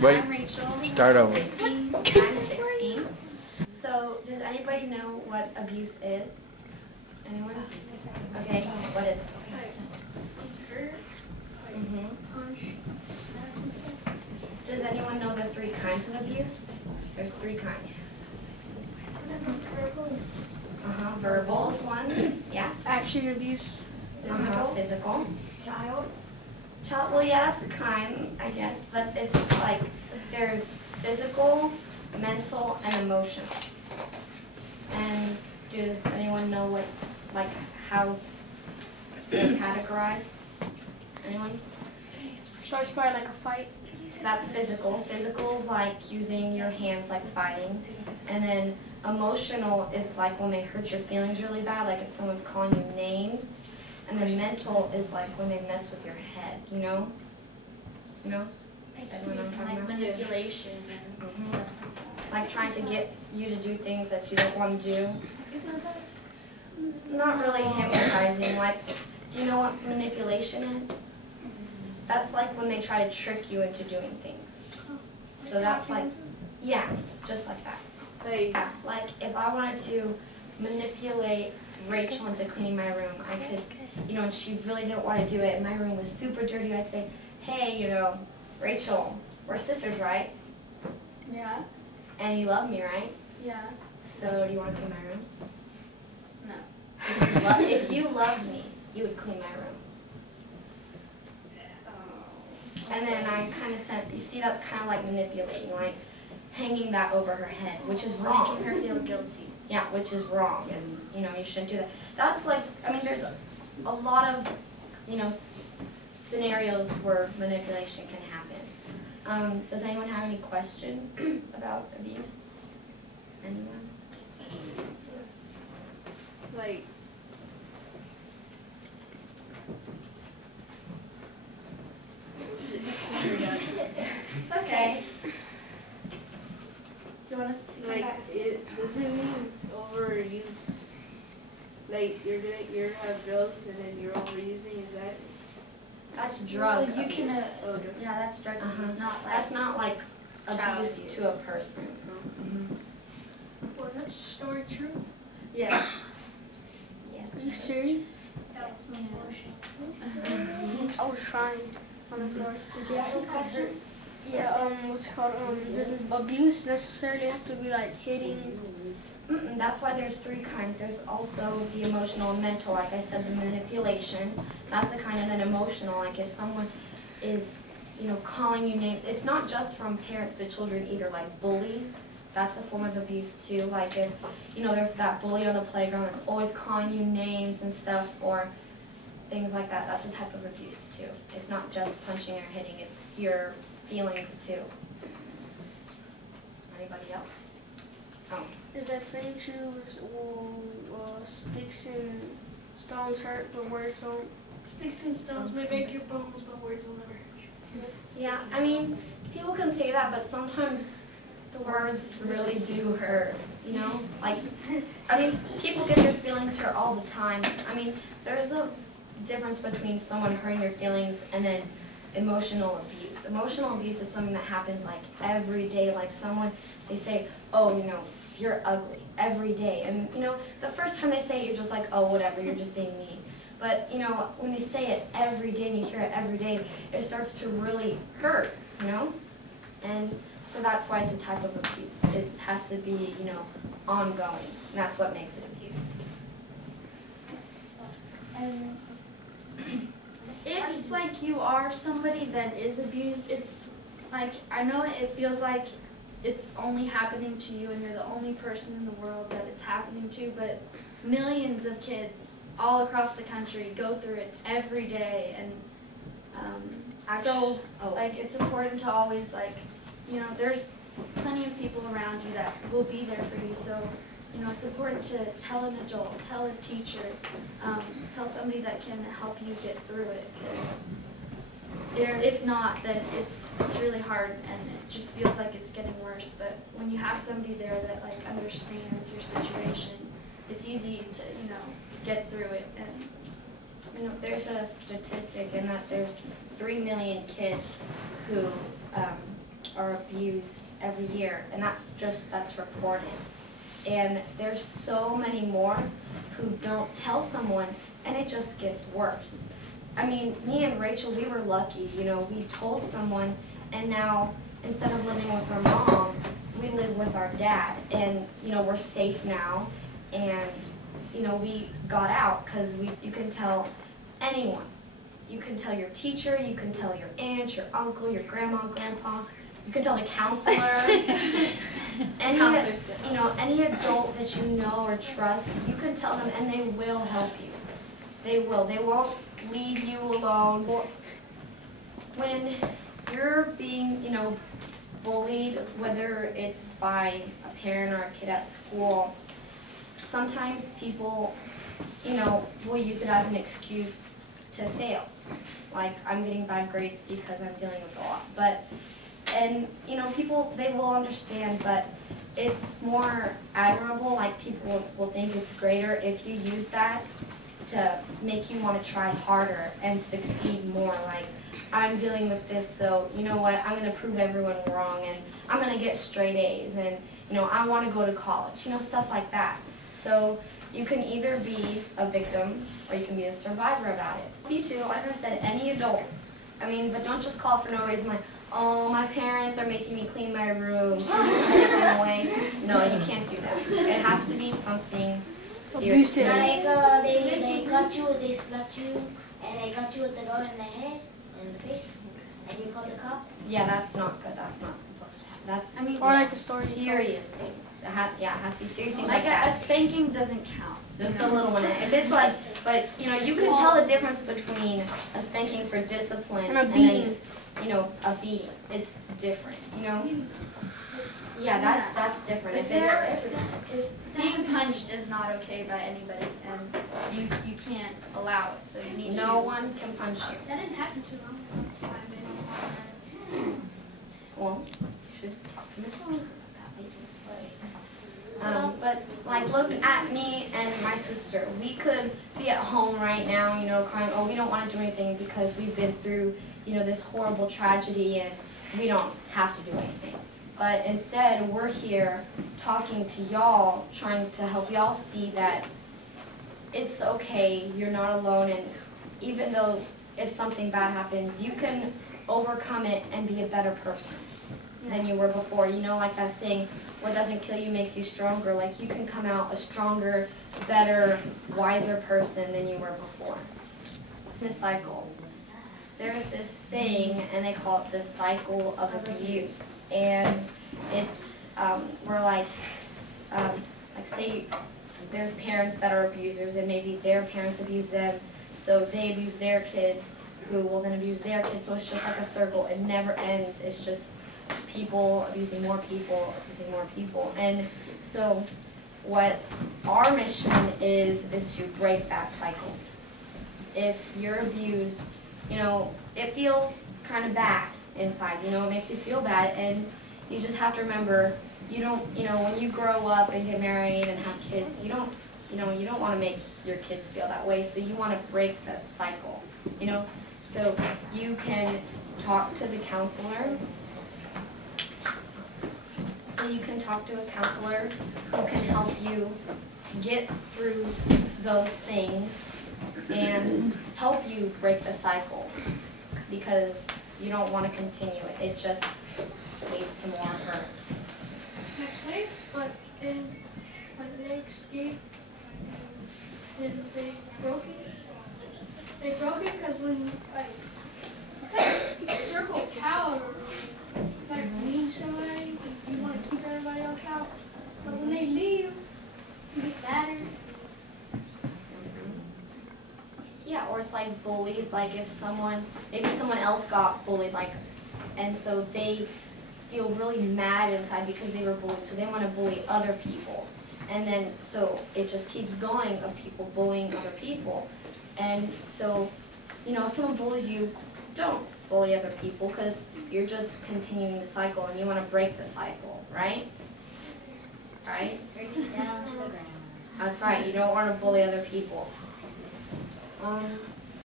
Wait, I'm Rachel. start over. 15. I'm 16. So, does anybody know what abuse is? Anyone? Okay, what is it? Does anyone know the 3 kinds of abuse? There's 3 kinds. Verbal is one. Yeah. Action abuse. Physical. Child, well, yeah, that's a kind, I guess, but it's like there's physical, mental, and emotional. And does anyone know what, like, how they're categorized? Anyone? Starts by like a fight. That's physical. Physical is like using your hands, like fighting. And then emotional is like when they hurt your feelings really bad, like if someone's calling you names. And then mental is like when they mess with your head, you know? You know? Like manipulation and stuff like that. Like trying to get you to do things that you don't want to do. Not really hypnotizing. Like, do you know what manipulation is? That's like when they try to trick you into doing things. So that's like, yeah, just like that. Yeah, like if I wanted to manipulate Rachel into cleaning my room, I could, you know, and she really didn't want to do it, and my room was super dirty, I'd say, hey, you know, Rachel, we're sisters, right? Yeah. And you love me, right? Yeah. So do you want to clean my room? No. If you loved me, you would clean my room. And then I kind of said, you see, that's kind of like manipulating, like hanging that over her head, which is wrong. Making her feel guilty. Yeah, which is wrong, and you know, you shouldn't do that. That's like, I mean, there's a lot of, you know, scenarios where manipulation can happen. Does anyone have any questions about abuse? Anyone? Like, It's okay. Do you want us to come back? does it mean overuse? Like you have drugs and then you're overusing, is that? That's drug Well, you abuse. can, yeah, that's drug abuse, not like That's not like child abuse to a abuse. person. Was that story true? Yeah. Yes. Are you serious? Yeah. I was trying on the story. Did you have a question? Yeah, what's it called? Does abuse necessarily have to be like hitting? That's why there's 3 kinds. There's also the emotional and mental, like I said, the manipulation. That's the kind, and then emotional, like if someone is, you know, calling you names. It's not just from parents to children either, like bullies. That's a form of abuse too. Like if, you know, there's that bully on the playground that's always calling you names and stuff, or things like that. That's a type of abuse too. It's not just punching or hitting, it's your feelings too. Anybody else? Oh. Is that same true? Sticks and stones hurt, but words don't. Sticks and stones may break your bones, but words will never hurt you. Yeah, I mean, people can say that, but sometimes the words really do hurt, you know? Like, I mean, people get their feelings hurt all the time. I mean, there's a difference between someone hurting your feelings and then emotional abuse. Emotional abuse is something that happens like every day. Like someone, they say, oh, you know, you're ugly every day. And, you know, the first time they say it, you're just like, oh, whatever, you're just being mean. But, you know, when they say it every day and you hear it every day, it starts to really hurt, you know? And so that's why it's a type of abuse. It has to be, you know, ongoing. And that's what makes it abuse. And if like you are somebody that is abused, it's like, I know it feels like it's only happening to you and you're the only person in the world that it's happening to, but millions of kids all across the country go through it every day, and like it's important to always, like, you know, there's plenty of people around you that will be there for you, so you know, it's important to tell an adult, tell a teacher, tell somebody that can help you get through it, because if not, then it's really hard and it just feels like it's getting worse. But when you have somebody there that like understands your situation, it's easy to, you know, get through it. And you know, there's a statistic in that there's 3 million kids who are abused every year, and that's reported. And there's so many more who don't tell someone, and it just gets worse. I mean, me and Rachel, we were lucky, you know, we told someone, and now instead of living with our mom, we live with our dad, and you know, we're safe now, and you know, we got out because you can tell anyone. You can tell your teacher, you can tell your aunt, your uncle, your grandma, grandpa, you can tell the counselor, any adult that you know or trust, you can tell them and they will help you. They will. They won't leave you alone. When you're being, you know, bullied, whether it's by a parent or a kid at school, sometimes people, you know, will use it as an excuse to fail. Like, I'm getting bad grades because I'm dealing with a lot. And you know, people, they will understand, but it's more admirable, like people will think it's greater if you use that to make you want to try harder and succeed more. Like, I'm dealing with this, so you know what, I'm going to prove everyone wrong, and I'm going to get straight A's, and you know, I want to go to college, you know, stuff like that. So you can either be a victim or you can be a survivor about it. You too, like I said, any adult. I mean, but don't just call for no reason like, oh, my parents are making me clean my room, take them away. No, you can't do that. It has to be something serious. Like they got you, they slapped you, and they got you with the door in the head, in the face, and you called the cops? Yeah, that's not good. That's not supposed to happen. That's, I mean, Or like the story. serious things. It has to be serious things like like that. a spanking doesn't count. Just a little one. If it's like, but you know, you can tell the difference between a spanking for discipline And a beating. then, you know, a beating. It's different, you know? Yeah, that's different. If Being punched is not okay by anybody, and you can't allow it, so you need no one can punch you. That didn't happen too long ago. Well, you should talk to Miss Rose about that later. But like, look at me and my sister. We could be at home right now, you know, crying, oh, we don't want to do anything because we've been through, you know, this horrible tragedy and we don't have to do anything. But instead, we're here talking to y'all, trying to help y'all see that it's okay, you're not alone, and even though if something bad happens, you can overcome it and be a better person than you were before. You know, like that saying, what doesn't kill you makes you stronger. Like, you can come out a stronger, better, wiser person than you were before. The cycle. There's this thing, and they call it the cycle of abuse. And it's, we're like say there's parents that are abusers, and maybe their parents abuse them, so they abuse their kids, who will then abuse their kids. So it's just like a circle. It never ends. It's just people abusing more people, abusing more people. And so what our mission is to break that cycle. If you're abused, you know, it feels kind of bad inside, you know, it makes you feel bad, and you just have to remember, you don't, you know, when you grow up and get married and have kids, you don't want to make your kids feel that way, so you want to break that cycle, you know. So you can talk to the counselor. So you can talk to a counselor who can help you get through those things and help you break the cycle, because you don't want to continue it. It just leads to more hurt. Next safe, but then like they escaped and they broke it. They broke it because when like it's like a circle power, like being somebody, you want to keep everybody else out. But when they leave, you get battered. Yeah, or it's like bullies, like if maybe someone else got bullied, like, and so they feel really mad inside because they were bullied, so they want to bully other people. And then, so it just keeps going of people bullying other people. And so, you know, if someone bullies you, don't bully other people, because you're just continuing the cycle and you want to break the cycle, right? Right? Break it down to the ground. That's right, you don't want to bully other people.